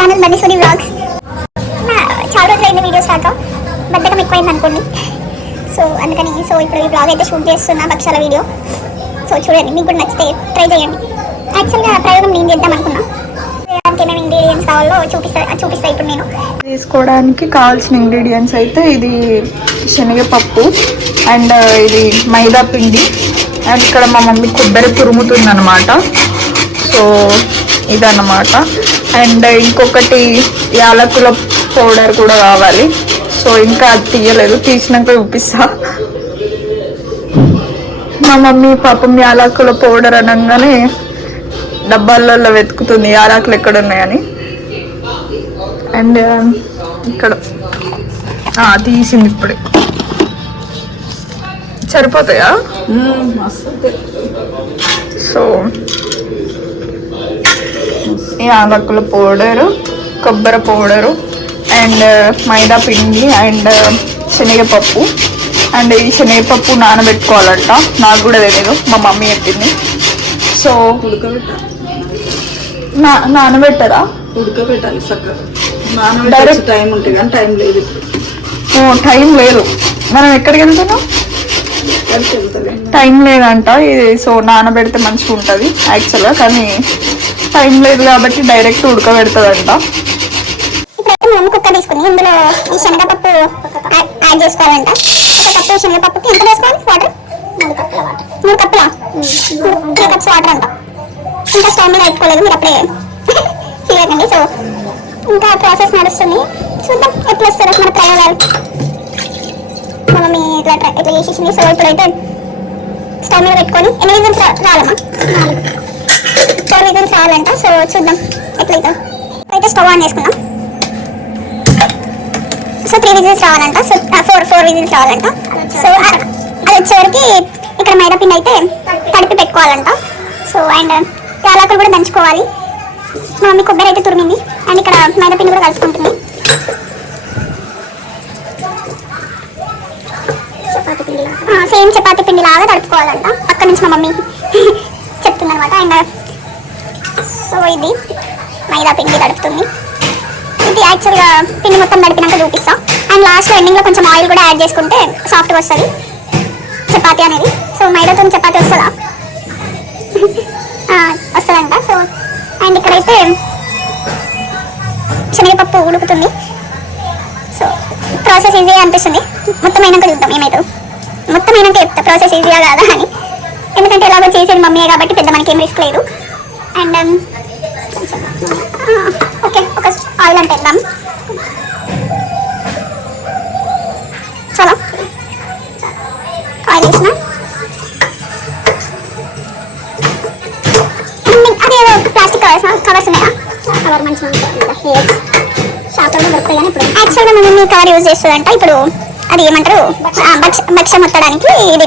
Channel బన్నీశ్వరి vlogs చాలా రోజులు అయింది వీడియో స్టార్ట్ బద్దకం ఎక్కువైంది అనుకోండి. సో అందుకని సో ఇప్పుడు ఈ బ్లాగ్ అయితే షూట్ చేస్తున్నా పక్షాల వీడియో సో చూడండి మీకు కూడా నచ్చితే ట్రై చేయండి. యాక్చువల్గా ప్రయోగం నేను చేద్దాం అనుకున్నా. చేయడానికి ఏమేమి ఇంగ్రీడియంట్స్ కావాలో చూపిస్తా చూపిస్తా ఇప్పుడు నేను. తీసుకోవడానికి కావాల్సిన ఇంగ్రీడియంట్స్ అయితే ఇది శనగపప్పు అండ్ ఇది మైదా పిండి. అండ్ ఇక్కడ మా మమ్మీ కొబ్బరి తురుముతుంది అనమాట సో ఇదన్నమాట. అండ్ ఇంకొకటి యాలకుల పౌడర్ కూడా కావాలి. సో ఇంకా అది తీయలేదు. తీసినాక చూపిస్తా. మా మమ్మీ పాపం యాలకుల పౌడర్ అనగానే డబ్బాలలో వెతుకుతుంది. యాలకులు ఎక్కడ ఉన్నాయని. అండ్ ఇక్కడ. తీసింది ఇప్పుడే. సరిపోతాయా? సో యాలకుల పౌడరు కొబ్బరి పౌడరు అండ్ మైదా పిండి అండ్ శనగపప్పు. అండ్ ఈ శనగపప్పు నానబెట్టుకోవాలంట. నాకు కూడా తెలియదు మా మమ్మీ చెప్పింది. సో నా నానబెట్టరా? ఉడకబెట్టాలి చక్కగా. నానబెట్టే టైం ఉంటుంది కానీ టైం లేదు టైం లేదు. మనం ఎక్కడికి వెళ్తున్నాం? టైం లేదంట. ఇది సో నానబెడితే మంచిగా ఉంటుంది యాక్చువల్గా. కానీ టైం లేదు కాబట్టి డైరెక్ట్ ఉడకబెడుతుందంట. ఇప్పుడైతే మనం కుక్కర్ తీసుకుని ఇందులో ఈ శనగపప్పు యాడ్- యాడ్ చేసుకోవాలంట. ఒక కప్పు శనగపప్పుకి ఎంత వేసుకోవాలి? వాటర్? మూడు కప్పుల వాటర్. మూడు కప్పుల? త్రీ కప్స్ వాటర్ అంట. ఇంకా స్టవ్ మీద పెట్టుకోలేదు మీరు అప్పుడే ఫీల్ అయ్యండి సో ఇంకా ప్రాసెస్ నడుస్తుంది. చూద్దాం ఎట్లా వస్తారో మన ప్రయోగాలు. మా మమ్మీ ఇట్లా ట్రై ఇట్లా చేసేసింది. సో ఇప్పుడైతే స్టవ్ మీద పెట్టుకొని ఎన్ని విజిల్స్ ఫోర్ విజిల్స్ రావాలంట సో చూద్దాం. ఎట్లయితే? అయితే స్టవ్ ఆన్ చేసుకుందాం. సో త్రీ విజిల్స్ రావాలంట. సో ఫోర్ ఫోర్ విజిల్స్ రావాలంట. సో అది వచ్చేవరకు ఇక్కడ మైదా పిండి అయితే తడిపి పెట్టుకోవాలంట. సో అండ్ యాలకులు కూడా దంచుకోవాలి. మా మమ్మీ కొబ్బరి అయితే తురిమింది. అండ్ ఇక్కడ మైదా పిండి కూడా కలుపుకుంటుంది. సేమ్ చపాతీ పిండి లాగా తడుపుకోవాలంట. పక్క నుంచి మా మమ్మీ చెప్తుంది అనమాట అండ్ ఇది మైదా పిండి తడుపుతుంది. ఇది యాక్చువల్గా పిండి మొత్తం నడిపినాక చూపిస్తాం. అండ్ లాస్ట్లో ఎండింగ్లో కొంచెం ఆయిల్ కూడా యాడ్ చేసుకుంటే సాఫ్ట్గా వస్తుంది. చపాతి అనేది. సో మైదాతో చపాతి వస్తుందా? వస్తుందంట. సో అండ్ ఇక్కడైతే శనగపప్పు ఉడుకుతుంది. సో ప్రాసెస్ ఈజీగా అనిపిస్తుంది. మొత్తం అయినాక చూద్దాం ఏమైతే మొత్తం అయినాక చెప్తా. ప్రాసెస్ ఈజీగా కాదా అని. ఎందుకంటే ఇలాగో చేసేది మమ్మీయే కాబట్టి పెద్ద మనకి ఏం రిస్క్ లేదు అండ్ ఓకే ఒక ఆయిల్ అంటే వెళ్దాం చాలా. ఆయిల్ వేసిన. అదే ప్లాస్టిక్ కవర్స్ కవర్స్ ఉన్నాయా? కవర్ షాప్లో దొరుకుతాయి కానీ ఇప్పుడు. యాక్చువల్గా మీ కవర్ యూజ్ చేస్తుందంట. ఇప్పుడు అది ఏమంటారు? ఆ, భక్ష మొత్తడానికి ఇది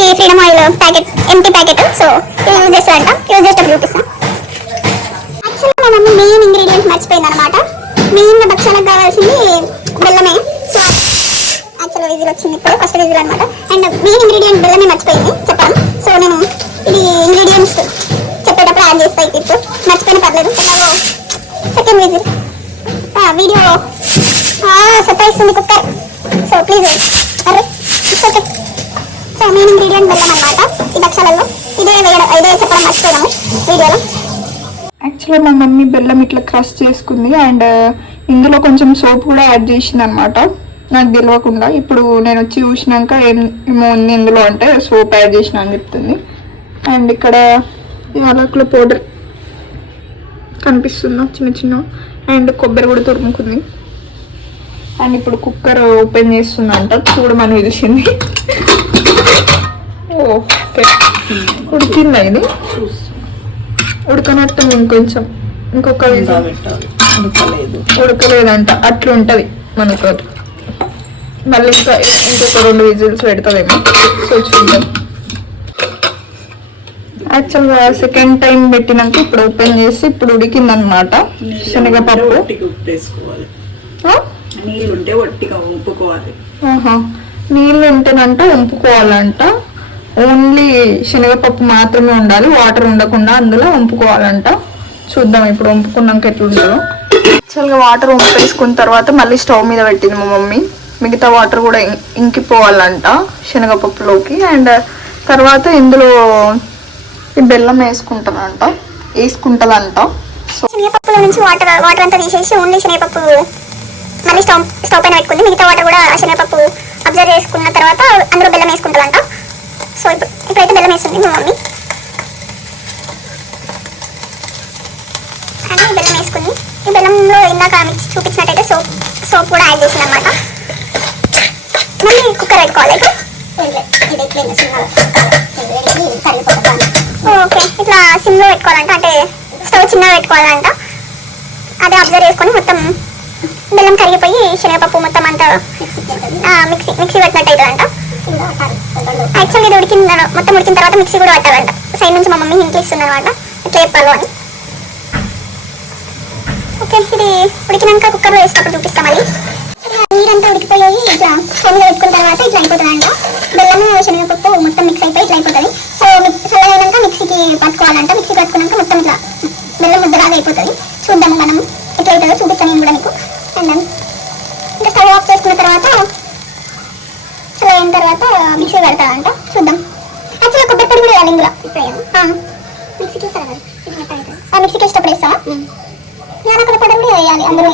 ఈ Freedom oil packet empty packet so ఇది యూజ్ చేస్తుందంట. యూజ్ చేసేటప్పుడు చూపిస్తాను యాక్చువల్గా మా మమ్మీ మెయిన్ ఇంగ్రీడియంట్ మర్చిపోయింది అనమాట మెయిన్ భక్షాలకు కావాల్సింది బెల్లమే. యాక్చువల్గా విజిల్ వచ్చింది ఇప్పుడు ఫస్ట్ విజిల్ అనమాట అండ్ మెయిన్ ఇంగ్రీడియంట్ బెల్లమే మర్చిపోయింది చెప్పాను. సో నేను ఇది ఇంగ్రీడియంట్స్ చెప్పేటప్పుడు యాడ్ చేస్తాయి ఇప్పుడు. మర్చిపోయిన పర్లేదు. Second whistle. వీడియో. సర్ప్రైజ్ ఉంది కుక్కర్ సో ప్లీజ్ అరే ఓకే సో మెయిన్ ఇంగ్రీడియంట్ బెల్లం అనమాట ఈ భక్షాలలో ఇదే వేయడం ఇదే చెప్పడం మర్చిపోయాను. లాస్ట్లో మా మమ్మీ బెల్లం ఇట్లా క్రష్ చేసుకుంది అండ్ ఇందులో కొంచెం సోప్ కూడా యాడ్ చేసింది అనమాట నాకు తెలియకుండా ఇప్పుడు నేను వచ్చి చూసినాక ఏం ఏమో ఉంది ఇందులో అంటే సోప్ యాడ్ చేసిన అని చెప్తుంది. అండ్ ఇక్కడ యాలకుల పౌడర్ కనిపిస్తుందా? చిన్న చిన్న. అండ్ కొబ్బరి కూడా తురుముకుంది అండ్ ఇప్పుడు కుక్కర్ ఓపెన్ చేస్తుందంట. చూడమని పిలిచింది. ఓకే. ఉడికిందా ఇది? ఉడకనట్టు ఇంకొంచెం ఇంకొక ఉడకలేదు. ఉడకలేదంట. అట్లా ఉంటది మనకు. మళ్ళీ ఇంకా ఇంకొక రెండు విజిల్స్ పెడతావేమో. సో చూద్దాం. యాక్చువల్గా సెకండ్ టైం పెట్టినాక ఇప్పుడు ఓపెన్ చేసి ఇప్పుడు ఉడికిందనమాట. శనగపప్పు. ఒట్టిగా ఉప్పేసుకోవాలి. ఆ? నీళ్ళు ఉంటే. నీళ్ళు ఉంటేనంట వంపుకోవాలంట ఓన్లీ శనగపప్పు మాత్రమే ఉండాలి వాటర్ ఉండకుండా అందులో వంపుకోవాలంట. చూద్దాం ఇప్పుడు వంపుకున్నాక ఎట్లుంటుందో యాక్చువల్గా వాటర్ వేసుకున్న తర్వాత మళ్ళీ స్టవ్ మీద పెట్టింది మా మమ్మీ. మిగతా వాటర్ కూడా ఇంకిపోవాలంట శనగపప్పులోకి. అండ్ తర్వాత ఇందులో ఈ బెల్లం వేసుకుంటానంట. వేసుకుంటుందంట. సో శనగపప్పులో నుంచి వాటర్ వాటర్ అంతా తీసేసి ఓన్లీ శనగపప్పు మళ్ళీ స్టవ్ స్టవ్ పైన పెట్టుకుంది. మిగతా వాటర్ కూడా శనగపప్పు అబ్జర్వ్ చేసుకున్న తర్వాత అందులో బెల్లం వేసుకుంటారంట సో ఇప్పుడు ఇప్పుడైతే బెల్లం వేస్తుంది మా మమ్మీ. అని బెల్లం వేసుకుంది. ఈ బెల్లంలో ఇందాక మిక్స్ చూపించినట్టయితే సోప్ సోప్ కూడా యాడ్ చేసింది అనమాట మళ్ళీ కుక్కర్ పెట్టుకోవాలి ఓకే ఇట్లా సిమ్లో పెట్టుకోవాలంట అంటే స్టవ్ చిన్నగా పెట్టుకోవాలంట. అదే అబ్జర్వ్ చేసుకొని మొత్తం బెల్లం కరిగిపోయి శనగపప్పు మొత్తం అంతా మిక్సీ మిక్సీ పెట్టినట్టు అవుతుందంట యాక్చువల్గా ఇది ఉడికిన మొత్తం ఉడికిన తర్వాత మిక్సీ కూడా పట్టాలంట. సైడ్ నుంచి మా మమ్మీ హింట్ ఇస్తుంది అనమాట ఇట్లా చెప్పాలో అని. ఓకే ఇది ఉడికినాక కుక్కర్లో వేసినప్పుడు చూపిస్తాం మళ్ళీ నీరంతా ఉడికిపోయి ఇట్లా స్టవ్లో పెట్టుకున్న తర్వాత ఇట్లా అయిపోతుందంట. బెల్లము శనగపప్పు మొత్తం మిక్స్ అయిపోయి ఇట్లా అయిపోతుంది. సో చల్లగైనాక మిక్సీకి పట్టుకోవాలంట. మిక్సీ పట్టుకున్నాక మొత్తం ఇట్లా బెల్లం ముద్దలాగా అయిపోతుంది. చూద్దాము మనం ఎట్లా అవుతుందో చూపిస్తాను నేను కూడా మీకు అండ్ ఇంకా స్టవ్ ఆఫ్ చేసుకున్న తర్వాత చల్లగైన తర్వాత మిక్సీ పెడతానంట చూద్దాం. యాక్చువల్గా కొబ్బరి పొడి కూడా వేయాలి ఇందులో. మిక్సీకి వేస్తారా? ఆ, మిక్సీకి ఇష్టపడి వేస్తావా? యాలకుల పౌడర్ కూడా వేయాలి అందులో.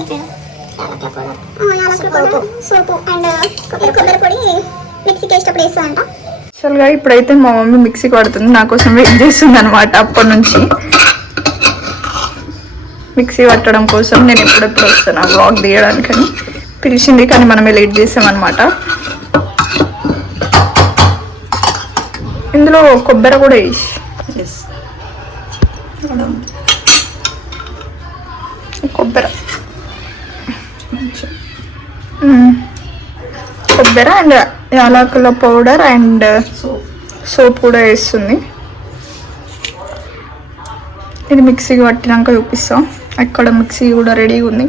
సోపు. అండ్ కొబ్బరి కొబ్బరి పొడి. మిక్సీకి వేసేటప్పుడు వేస్తుందంట యాక్చువల్గా ఇప్పుడైతే మా మమ్మీ మిక్సీకి పడుతుంది నా కోసం వెయిట్ చేస్తుంది అనమాట అప్పటి నుంచి. మిక్సీ పట్టడం కోసం నేను ఎప్పుడెప్పుడు వస్తాను వ్లాగ్ తీయడానికని. పిలిచింది కానీ మనమే లేట్ చేసామన్నమాట. ఇందులో కొబ్బరి కూడా వేసి. కొబ్బరి. కొబ్బరి అండ్ యాలకుల పౌడర్ అండ్ సోప్ కూడా వేస్తుంది. ఇది మిక్సీకి పట్టినాక చూపిస్తాం. అక్కడ మిక్సీ కూడా రెడీగా ఉంది.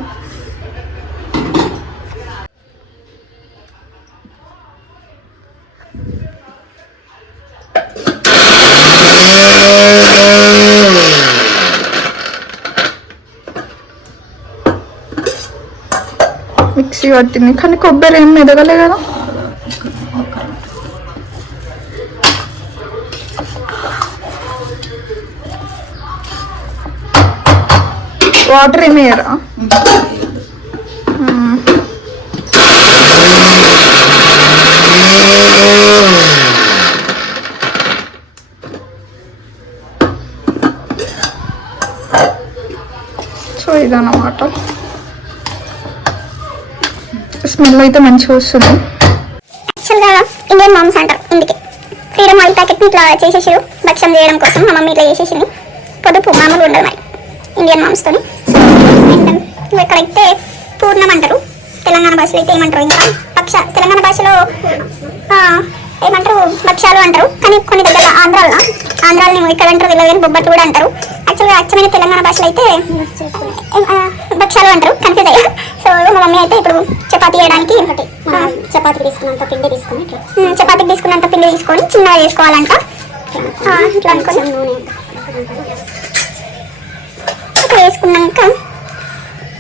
పట్టింది. కానీ కొబ్బరి ఏం ఎదగలే కదా. వాటర్ ఏమి వేయరా సో ఇదన్నమాట స్మెల్ అయితే మంచిగా వస్తుంది. యాక్చువల్గా ఇండియన్ మామ్స్ అంటారు ఇందుకే ఫ్రీడమ్ ఆయిల్ ప్యాకెట్ని ఇట్లా చేసేసారు భక్ష్యం చేయడం కోసం మా మమ్మీ ఇట్లా చేసేసింది. పొదుపు మామూలు ఉండదు మరి ఇండియన్ మామ్స్తోని సో ఇక్కడైతే పూర్ణం అంటారు. తెలంగాణ భాషలో అయితే ఏమంటారు ఇంకా? పక్ష తెలంగాణ భాషలో ఏమంటారు? భక్ష్యాలు అంటారు. కానీ కొన్ని దగ్గర ఆంధ్రాలో ఆంధ్రాలో ఇక్కడ అంటారు కానీ బొబ్బట్లు కూడా అంటారు. యాక్చువల్గా అచ్చమైన తెలంగాణ భాషలో అయితే భక్ష్యాలు అంటారు. కన్ఫ్యూజ్ అయ్యా. సో మా మమ్మీ అయితే ఇప్పుడు చపాతీ చేయడానికి చపాతీ తీసుకున్నంత పిండి తీసుకుని చపాతీకి తీసుకున్నంత పిండి తీసుకొని చిన్నగా చేసుకోవాలంట. ఇట్లా అనుకొని. ఇట్లా వేసుకున్నాక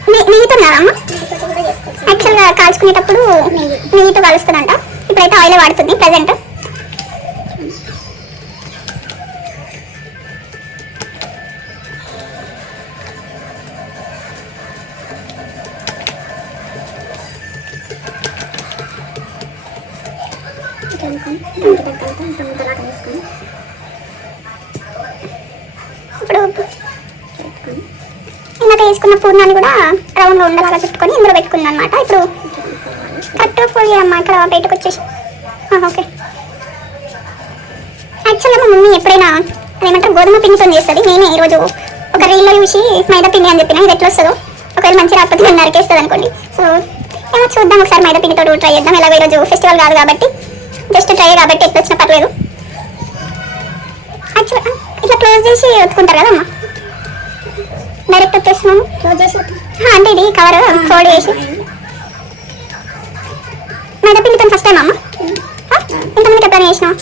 నెయ్యి- నెయ్యితో ఉన్నారమ్మ యాక్చువల్గా కాల్చుకునేటప్పుడు నెయ్యితో కలుస్తుందంట ఇప్పుడైతే ఆయిల్ వాడుతుంది ప్రజెంట్ ఇప్పుడు ఇందాక వేసుకున్న పూర్ణాన్ని కూడా రౌండ్లో ఉండలాగా చుట్టుకొని ఇందులో పెట్టుకుందనమాట ఇప్పుడు అమ్మ ఇక్కడ బయటకు వచ్చేసి. ఓకే. యాక్చువల్గా మా మమ్మీ ఎప్పుడైనా ఏమంటారు గోధుమ పిండితో చేస్తుంది. నేనే ఈరోజు ఒక రీల్లో చూసి మైదా పిండి అని చెప్పిన ఇది ఎట్లా వస్తుందో ఒకవేళ మంచి రాకపోతే నన్ను నరికేస్తుంది అనుకోండి. సో ఏమో చూద్దాం ఒకసారి మైదా పిండితో ట్రై చేద్దాం. ఎలాగో ఈరోజు ఫెస్టివల్ కాదు కాబట్టి జస్ట్ ట్రై కాబట్టి ఎట్లా వచ్చినా పర్లేదు. యాక్చువల్ ఇట్లా క్లోజ్ చేసి ఒత్తుకుంటారు కదమ్మా డైరెక్ట్ వచ్చేస్తున్నాము క్లోజ్ చేసి అంటే ఇది కవర్ ఫోల్డ్ చేసి. మైదా పిండితో ఫస్ట్ టైం అమ్మ ఇంతమందికి ఎప్పుడైనా చేసినావు?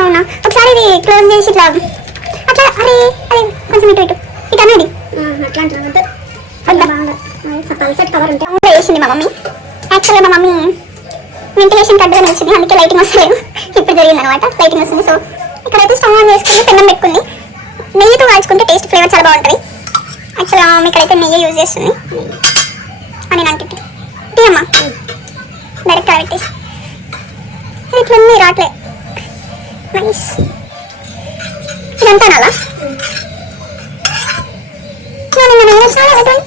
అవునా? ఒకసారి ఇది క్లోజ్ చేసి ఇట్లా అట్లా అరే అరే కొంచెం ఇటు ఇటు. ఇటు అనేది అట్లా కవర్ ఉంటే వేసింది మా మమ్మీ. యాక్చువల్గా మా మమ్మీ వెంటిలేషన్ కట్టుగా నిలిచింది అందుకే లైటింగ్ వస్తలేదు. ఇప్పుడు జరిగింది అనమాట లైటింగ్ వస్తుంది సో ఇక్కడైతే స్టవ్ ఆన్ చేసుకుని పెన్నం పెట్టుకుంది. నెయ్యితో కాల్చుకుంటే టేస్ట్ ఫ్లేవర్ చాలా బాగుంటుంది. యాక్చువల్గా మా మమ్మీ ఇక్కడైతే నెయ్యి యూజ్ చేస్తుంది. అని నేను అంటుంది టీ అమ్మా డైరెక్ట్ పెట్టేసి ఇది ఇట్లా ఉంది రాట్లే నైస్ ఇదంతా నాలా నేను నిన్న వేసిన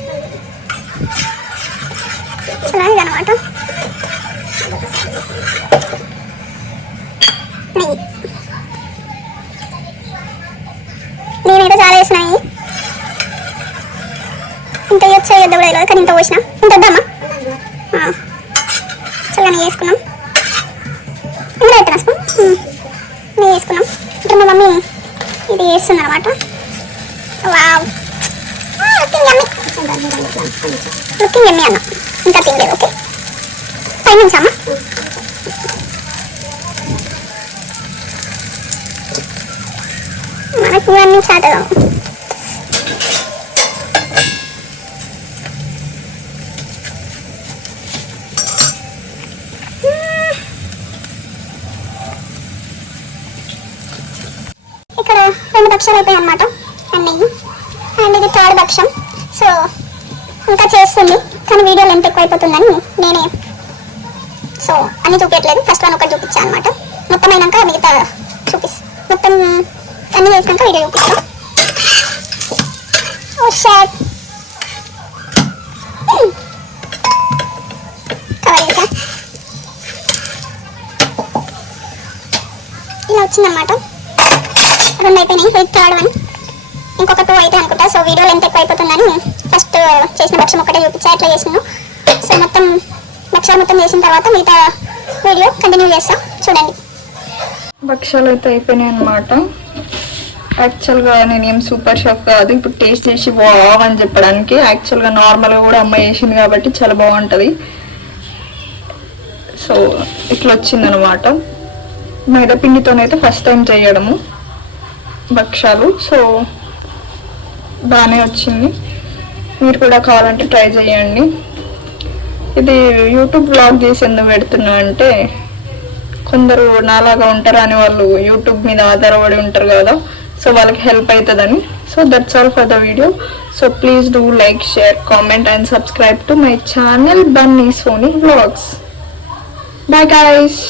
వేస్తుంది అనమాట లుకింగ్ ఎమ్మి అన్న. ఇంకా తినలేదు ఓకే. పై నుంచి అమ్మ. మనకు అన్ని చాటదాం ఇక్కడ రెండు పక్షాలు అయిపోయాయి అనమాట అండ్ నెయ్యి అండ్ ఇది థర్డ్ పక్షం సో ఇంకా చేస్తుంది. కానీ వీడియో లెంత్ ఎక్కువ అయిపోతుందని నేనే. సో అన్ని చూపించట్లేదు ఫస్ట్ వన్ ఒకటి చూపించాను అనమాట మొత్తం అయినాక మిగతా చూపిస్ మొత్తం అన్ని చేసినాక వీడియో చూపిస్తాను ఓ షాట్. ఇలా వచ్చిందన్నమాట. రెండు అయిపోయినాయి ఇది థర్డ్ వన్ ఇంకొక టూ అయితే అనుకుంటా. సో వీడియో లెంత్ ఎక్కువ అయిపోతుందని ఫస్ట్ చేసిన పక్షం ఒకటే చూపించా అట్లా చేసినాను సో మొత్తం భక్షాలు మొత్తం చేసిన తర్వాత మిగతా వీడియో కంటిన్యూ చేస్తాం. చూడండి. భక్ష్యాలు అయితే అయిపోయినాయి అనమాట యాక్చువల్గా నేను ఏం సూపర్ షాప్ కాదు. ఇప్పుడు టేస్ట్ చేసి వావ్ అని చెప్పడానికి యాక్చువల్గా నార్మల్గా కూడా అమ్మ వేసింది కాబట్టి చాలా బాగుంటుంది. సో ఇట్లా వచ్చిందనమాట మైదా పిండితోనైతే ఫస్ట్ టైం చేయడము. భక్ష్యాలు. సో బాగానే వచ్చింది. మీరు కూడా కావాలంటే ట్రై చేయండి. ఇది యూట్యూబ్ బ్లాగ్ చేసి ఎందుకు పెడుతున్నా అంటే కొందరు నాలాగా ఉంటారు అని వాళ్ళు యూట్యూబ్ మీద ఆధారపడి ఉంటారు కదా సో వాళ్ళకి హెల్ప్ అవుతుందని so that's all for the video so please do like share comment and subscribe to my channel Bunny Sony vlogs bye guys